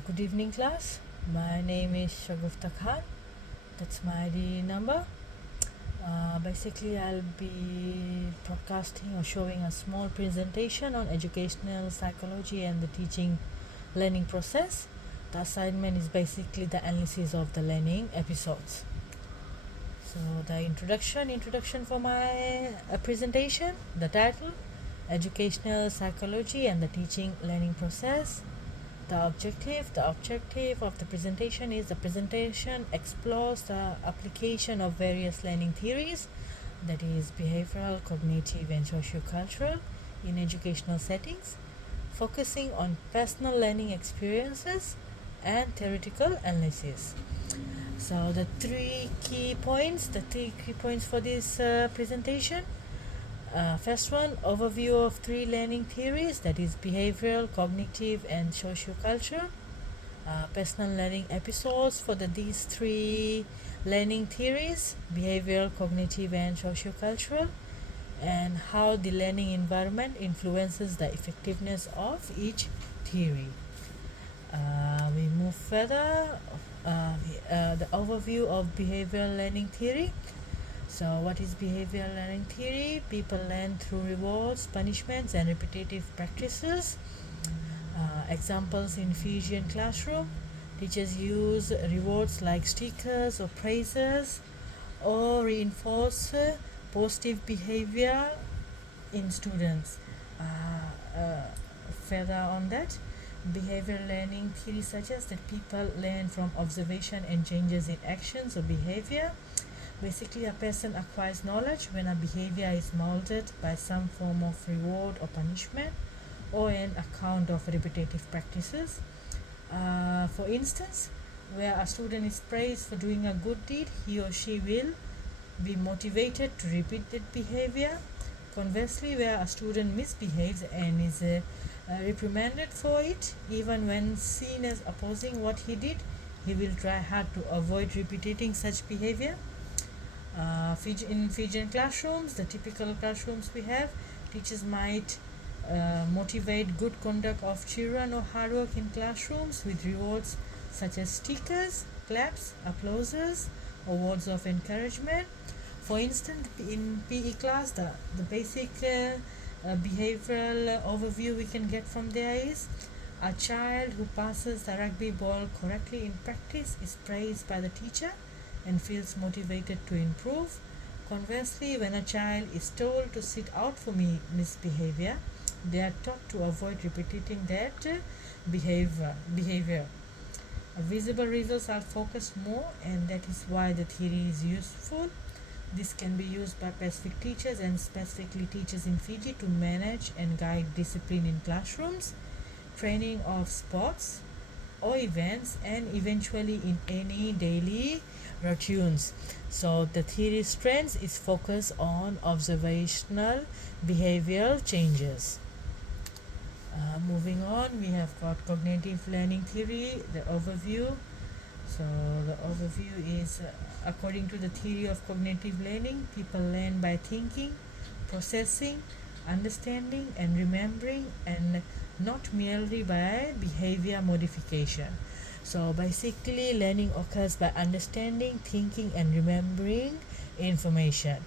Good evening, class. My name is Shagufta Khan. That's my ID number. Basically, I'll be broadcasting or showing a small presentation on educational psychology and the teaching learning process. The assignment is basically the analysis of the learning episodes. So the introduction for my presentation, the title, Educational Psychology and the Teaching Learning Process. The objective of the presentation is the presentation explores the application of various learning theories, that is behavioral, cognitive and sociocultural, in educational settings, focusing on personal learning experiences and theoretical analysis. So the three key points for this presentation. First one, overview of three learning theories, that is behavioral, cognitive and sociocultural. Personal learning episodes for these three learning theories, behavioral, cognitive and sociocultural, and how the learning environment influences the effectiveness of each theory. We move further. The overview of behavioral learning theory. So what is behavioral learning theory? People learn through rewards, punishments and repetitive practices. Examples in Fijian classroom. Teachers use rewards like stickers or praises or reinforce positive behavior in students. Further on that, behavioral learning theory suggests that people learn from observation and changes in actions or behavior. Basically, a person acquires knowledge when a behavior is molded by some form of reward or punishment or an account of repetitive practices. For instance, where a student is praised for doing a good deed, he or she will be motivated to repeat that behavior. Conversely, where a student misbehaves and is reprimanded for it, even when seen as opposing what he did, he will try hard to avoid repeating such behavior. In Fijian classrooms, the typical classrooms we have, teachers might motivate good conduct of children or hard work in classrooms with rewards such as stickers, claps, applauses, or words of encouragement. For instance, in PE class, the basic behavioral overview we can get from there is a child who passes the rugby ball correctly in practice is praised by the teacher and feels motivated to improve. Conversely, when a child is told to sit out for misbehavior, they are taught to avoid repeating that behavior. Visible results are focused more, and that is why the theory is useful. This can be used by specific teachers and specifically teachers in Fiji to manage and guide discipline in classrooms, training of sports or events, and eventually in any daily routines. So the theory's strength is focused on observational behavioral changes. Moving on, we have got cognitive learning theory, the overview. So the overview is according to the theory of cognitive learning, people learn by thinking, processing, understanding and remembering, and not merely by behavior modification. So basically, learning occurs by understanding, thinking and remembering information.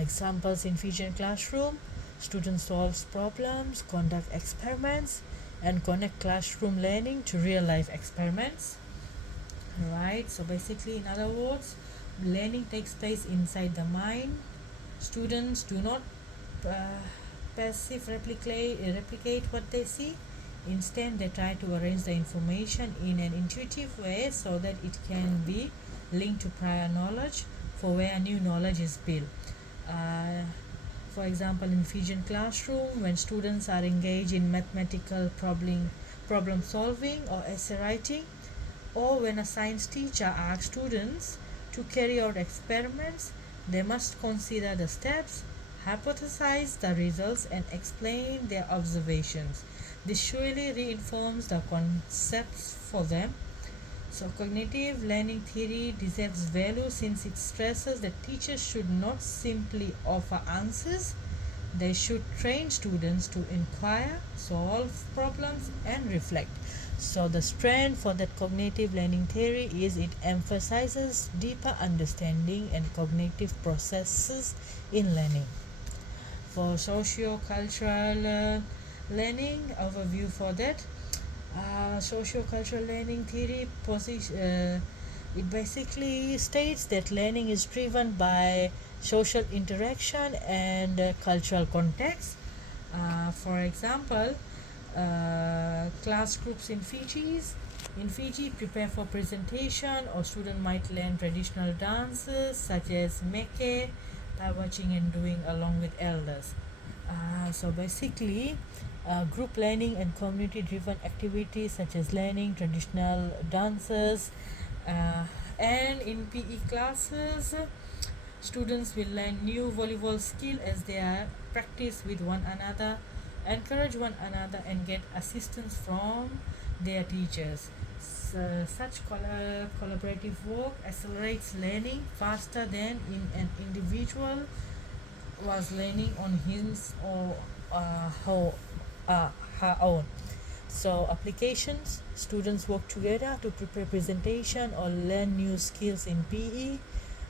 Examples in Fijian classroom, students solve problems, conduct experiments and connect classroom learning to real life experiments. Right, so basically, in other words, learning takes place inside the mind. Students do not replicate what they see. Instead, they try to arrange the information in an intuitive way so that it can be linked to prior knowledge for where new knowledge is built. For example, in Fijian classroom, when students are engaged in mathematical problem solving or essay writing, or when a science teacher asks students to carry out experiments, they must consider the steps, hypothesize the results and explain their observations. This surely reinforces the concepts for them. So cognitive learning theory deserves value since it stresses that teachers should not simply offer answers They should train students to inquire, solve problems, and reflect. So, the strength for that cognitive learning theory is it emphasizes deeper understanding and cognitive processes in learning. For socio-cultural learning, overview for that, socio-cultural learning theory it basically states that learning is driven by social interaction and cultural context. For example, class groups in Fiji prepare for presentation, or student might learn traditional dances such as meke by watching and doing along with elders. So basically, group learning and community driven activities such as learning traditional dances, and in PE classes, students will learn new volleyball skill as they are practice with one another, encourage one another, and get assistance from their teachers. So, such collaborative work accelerates learning faster than in an individual was learning on his or her own. So applications, students work together to prepare presentation or learn new skills in PE.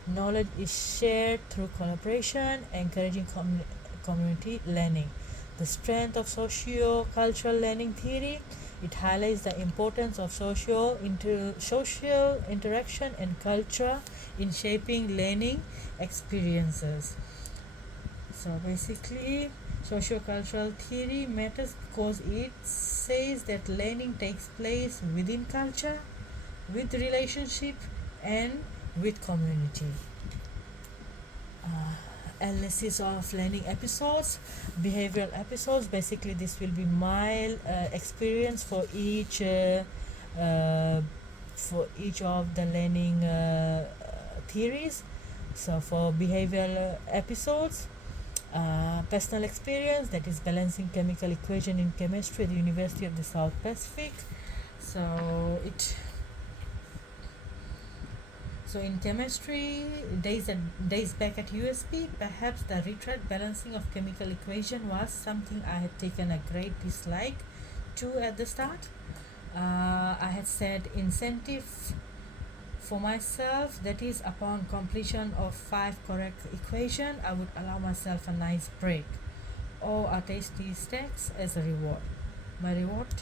Knowledge is shared through collaboration, encouraging community learning. The strength of socio-cultural learning theory, it highlights the importance of social interaction and culture in shaping learning experiences. So basically, sociocultural theory matters because it says that learning takes place within culture, with relationship, and with community. Analysis of learning episodes, behavioral episodes. Basically, this will be my experience for each of the learning theories. So for behavioral episodes, personal experience, that is balancing chemical equation in chemistry at the University of the South Pacific. So in chemistry, days back at USP, perhaps the retread balancing of chemical equation was something I had taken a great dislike to at the start. I had set incentive for myself, that is, upon completion of 5 correct equation, I would allow myself a nice break or a tasty snacks as a reward. My reward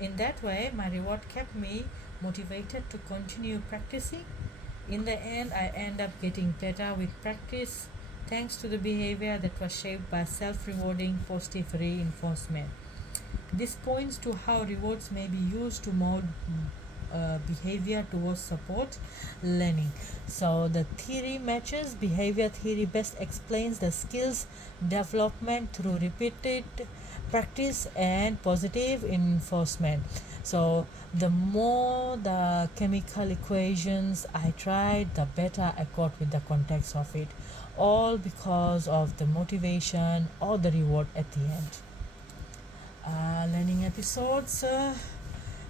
my reward kept me motivated to continue practicing. In the end, I end up getting better with practice thanks to the behavior that was shaped by self-rewarding positive reinforcement. This points to how rewards may be used to mold behavior towards support learning. So the theory matches behavior theory best explains the skills development through repeated practice and positive reinforcement. So the more the chemical equations I tried, the better I got with the context of it, all because of the motivation or the reward at the end. Learning episodes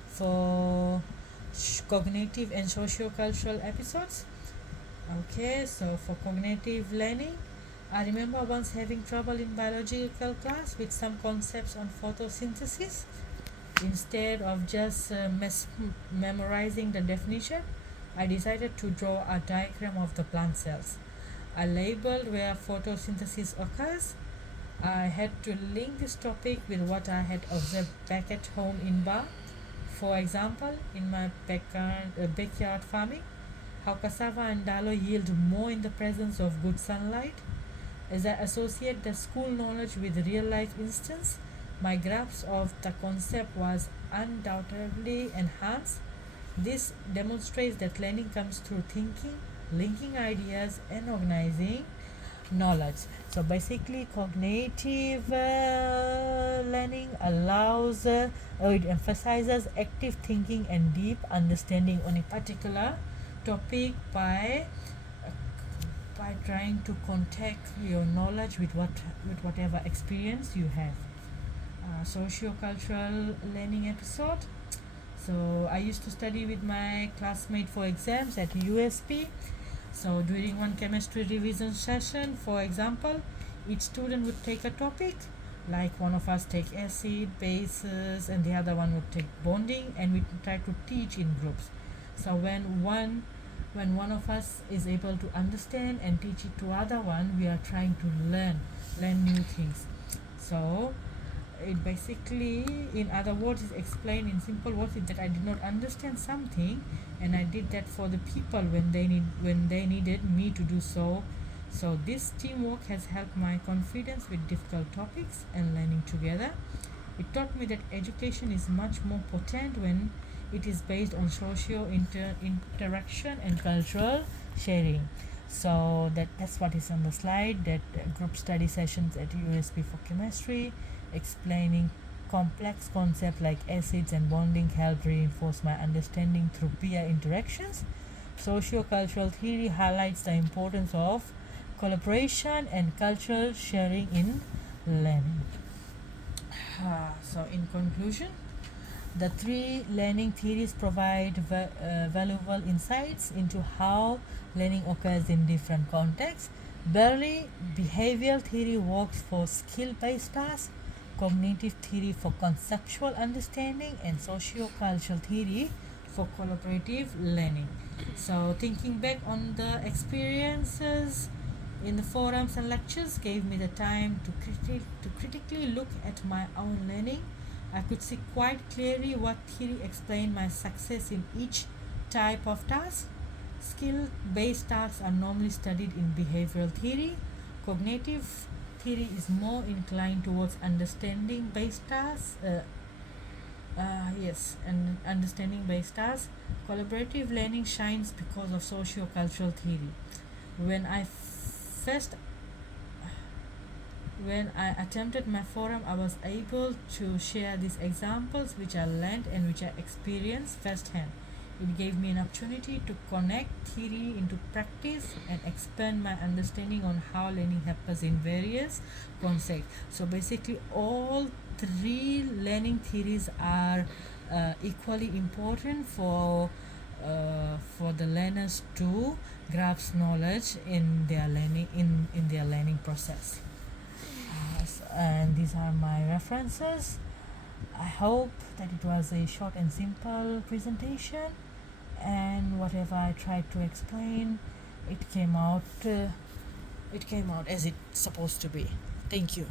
for cognitive and socio-cultural episodes. Okay, so for cognitive learning, I remember once having trouble in biological class with some concepts on photosynthesis. Instead of just memorizing the definition, I decided to draw a diagram of the plant cells. I labeled where photosynthesis occurs. I had to link this topic with what I had observed back at home in Ba. For example, in my backyard farming, how cassava and dalo yield more in the presence of good sunlight. As I associate the school knowledge with real life instance, my grasp of the concept was undoubtedly enhanced. This demonstrates that learning comes through thinking, linking ideas, and organizing knowledge. So basically, cognitive learning allows or it emphasizes active thinking and deep understanding on a particular topic by trying to contact your knowledge with whatever experience you have. Socio-cultural learning episode. So I used to study with my classmate for exams at USP. So during one chemistry revision session, for example, each student would take a topic, like one of us take acid, bases, and the other one would take bonding, and we try to teach in groups. So when one of us is able to understand and teach it to other one, we are trying to learn new things. So it basically, in other words, is explained in simple words is that I did not understand something, and I did that for the people when they needed me to do so. So this teamwork has helped my confidence with difficult topics and learning together. It taught me that education is much more potent when it is based on socio interaction and cultural sharing. So that's what is on the slide, that group study sessions at USB for chemistry, explaining complex concepts like acids and bonding helped reinforce my understanding through peer interactions. Socio-cultural theory highlights the importance of collaboration and cultural sharing in learning. So in conclusion, the three learning theories provide valuable insights into how learning occurs in different contexts. Barely, behavioral theory works for skill-based tasks, cognitive theory for conceptual understanding, and socio-cultural theory for collaborative learning. So thinking back on the experiences in the forums and lectures gave me the time to critically look at my own learning. I could see quite clearly what theory explained my success in each type of task. Skill-based tasks are normally studied in behavioral theory. Cognitive theory is more inclined towards understanding-based tasks. And understanding-based tasks. Collaborative learning shines because of socio-cultural theory. First when I attempted my forum, I was able to share these examples which I learned and which I experienced firsthand. It gave me an opportunity to connect theory into practice and expand my understanding on how learning happens in various contexts. So basically, all three learning theories are equally important for the learners to grasp knowledge in their learning process. And these are my references. I hope that it was a short and simple presentation, and whatever I tried to explain, it came out as it's supposed to be. Thank you.